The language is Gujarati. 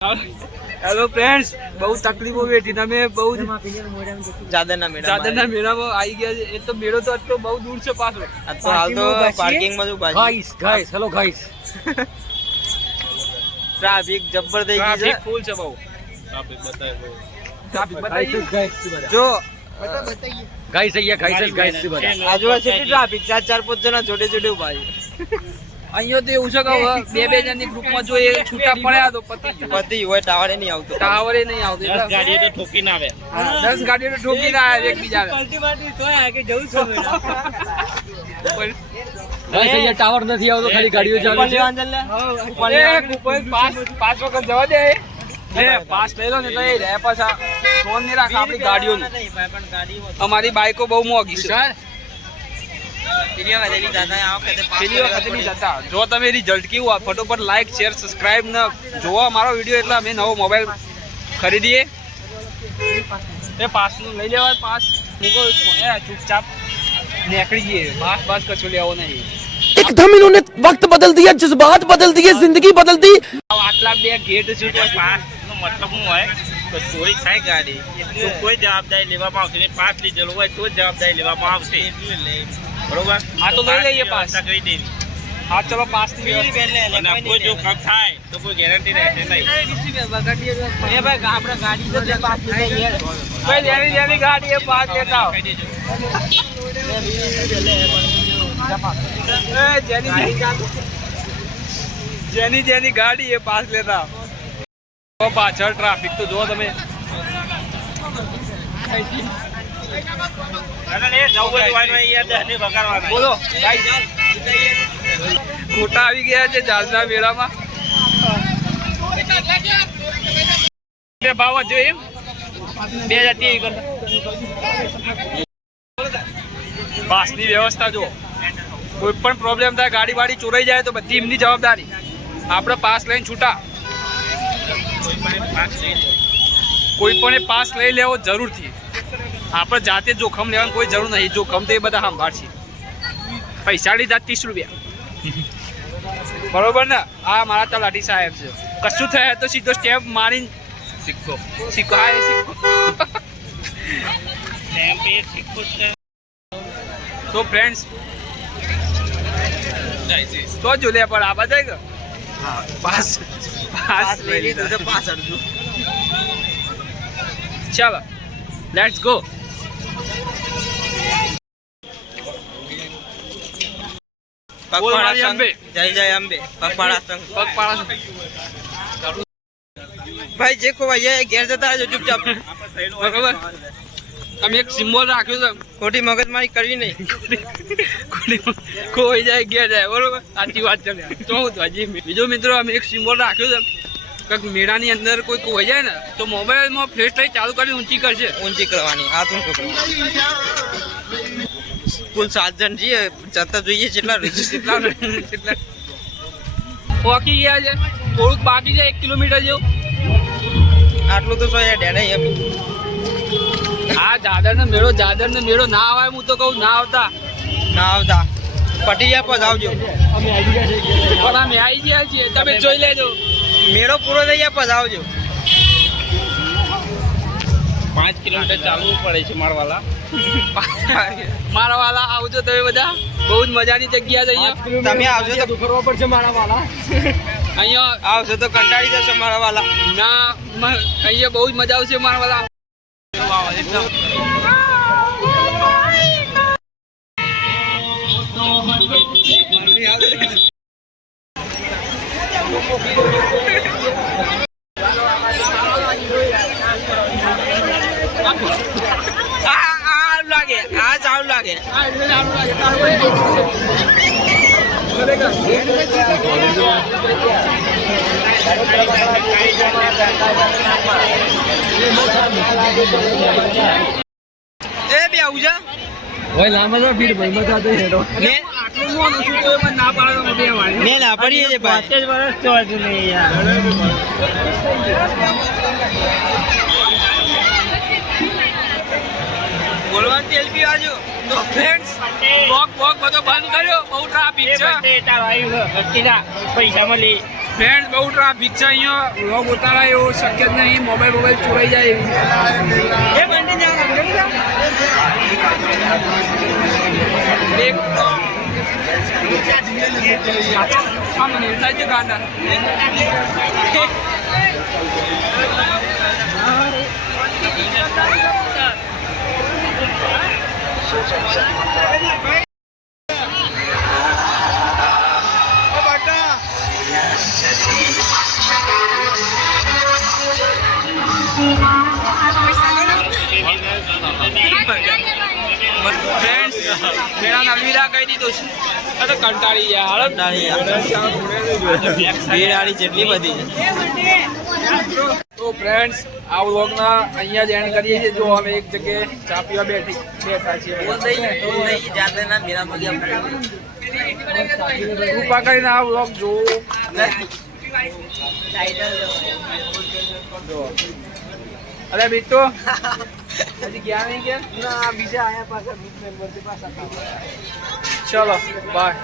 हेलो फ्रेंड्स, बहुत तकलीफों वेठी ना मैं बहुत ચાદરના મેળામાં આવી ગયા છે। એ તો મેળો તો અત્યારે બહુ દૂર છે પાછો। તો હાલ તો પાર્કિંગ માં ઉભા છે। ગાઈસ હેલો ગાઈસ, ટ્રાફિક જબ્બર થઈ ગઈ છે। ટ્રાફિક ફૂલ છે બહુ। ટ્રાફિક બતાઈએ જો ગાઈસ અહીંયા ગાઈસ થી બધા આજુબાજુ કેટલી ટ્રાફિક, 4-5 જણા જોડે જોડે ઉભા છે। અહીંયા તો એવું છે કે બે જણની ગ્રુપમાં જો એ છૂટા પડ્યા તો પતી હોય ટાવરે નહીં આવતો, ટાવરે નહીં આવતો। 10 ગાડીઓ તો ઠોકી ના આવે, 10 ગાડીઓ તો ઠોકી ના આવે એકબીજાને। અહીંયા ટાવર નથી આવતો, ખાલી ગાડીઓ ચાલે છે। પાસ વખત જવા દે, પાસ પહેલો ને તો એ રહે પાછા ફોન નહીં રાખ આપણી ગાડીઓનું। અમારી બાઈકો બહુ મોંઘી છે। જો તમે રિઝલ્ટ કેવું ફટોફટ લાઈક શેર સબસ્ક્રાઇબ ને જોવો અમારો વિડીયો, એટલે અમે નવો મોબાઈલ ખરીદીએ। એ પાસનું લઈ લેવાય, પાસ મૂકો ચૂપચાપ નીકળી જઈએ। પાસ કશું લેવો નહીં। एकदम इन्होंने वक्त बदल दिया, जज्बात बदल दिए, जिंदगी बदल दी। આટલા બે ગેટ છે, પાસ નો મતલબ શું હોય તો ચોરી થાય ગાડી તો કોઈ જવાબદારી લેવામાં આવશે નહીં। પાસ લીધેલો હોય તો જ જવાબદારી લેવામાં આવશે, બરોબર? હા તો લઈ લઈએ પાસ। કરી દેવી। હા ચલો પાસ ની અને કોઈ જો કામ થાય તો કોઈ ગેરંટી રહેશે નહીં। જેની ગાડી એ પાસ લેતા આવો। જેની ગાડી એ પાસ લેતા આવો। પાછળ ટ્રાફિક તો જો તમે, બોલો ખોટા આવી ગયા છે જાલના મેળામાં। ભાવ જો એમ 2000 પાસની વ્યવસ્થા જો, કોઈ પણ પ્રોબ્લેમ થાય, ગાડી વાડી ચોરાઈ જાય તો બધી એમની જવાબદારી। આપણે પાસ લઈને છૂટા। કોઈ પણ પાસ લઈ લેવો જરૂરથી। આપણે જાતે જોખમ લેવાની કોઈ જરૂર નહીં, જોખમ તો એ બધા સંભાળશે। પૈસા લીધા 30 રૂપિયા, બરોબર ને? આ મારા તલાટી સાહેબ છે, કશું થાય તો સીધો સ્ટેપ મારીને શીખો। હા એ શીખો। તો ફ્રેન્ડ્સ તો જો લે પણ આ બધા કે પાસ લઈ લીધું છે, પાસ અડધું। ચાલો લેટ્સ ગો। જય જય અંબે પગપાળા સંઘ। ભાઈ જે ખોવાઈ જાય ઘેર જતા રહેજો ચૂપચાપ, બરોબર? અમે એક સિમ્બોલ રાખ્યો છે, ખોટી મગજમારી કરવી નહીં। કોઈ જાય ઘેર જાય, બરોબર? સાચી વાત છે। તો હજી બીજો મિત્રો અમે એક સિમ્બોલ રાખ્યો છે કે મેળાની અંદર કોઈ ખોવાઈ જાય ને તો મોબાઈલમાં ફ્લેશ લાઈટ ચાલુ કરી ઊંચી કરશે। ઊંચી કરવાની આ તો કુલ 7 જણ છીએ, જતા જોઈએ કેટલા પોકી ગયા છે, થોડુંક બાકી છે 1 કિલોમીટર જેવું। આટલું તો શું ડેડે એમ। આ જાદરનો મેળો ના આવે, હું તો કહું ના આવતા। પટીયા પર આવજો, પણ અમે આવી ગયા છીએ, તમે જોઈ લેજો। મેળો પૂરો થઈ ગયા પછી આવજો। 5 કિલોમીટર ચાલવું પડે છે મારવાલા। મારા વાલા આવજો તમે બધા, બહુ જ મજાની જગ્યા છે અહીંયા। તમે આવજો તો કરવા પડશે મારા વાલા। અહીંયા આવશો તો કંટાળી જશો મારા વાલા। ના અહીંયા બહુ જ મજા આવશે મારા વાલા। આ ચાલુ લાગે એ બે આવું છે ભાઈ લાંબા ભીડ ભાઈ મજા તો હેડો ને આટલું મોનું શું તો પણ ના પાડો બે વાળી ને ના પડીએ છે ભાઈ। 5 વર્ષ તો હજુ નહીં યાર। બોલવાનું તેલ પી આવજો। તો ફ્રેન્ડ્સ વોક બધો બંધ કર્યો, બહુ ટ્રાફિક છે। પૈસા મળી ફ્રેન્ડ બહુ ટ્રાફિક છે અહીંયા વ્લોગ ઉતારાય એવું શક્ય જ નહીં મોબાઈલ ચોરાઈ જાય ફ્રેન્ડ્સ મેળા અલવિદા કહી દીધું છે તો કંટાળી ગયા બેરાડી જેટલી બધી તો ફ્રેન્ડ્સ આ વ્લોગના અહીંયા જ એન્ડ કરીએ છીએ જો અમે એક જગ્યાએ ચા પીવા બેઠા છીએ કૃપા કરીને આ વ્લોગ જોવો અરે બીટુ હજી ગયા નહીં કે ના બીજા આયા પાછા ચલો બાય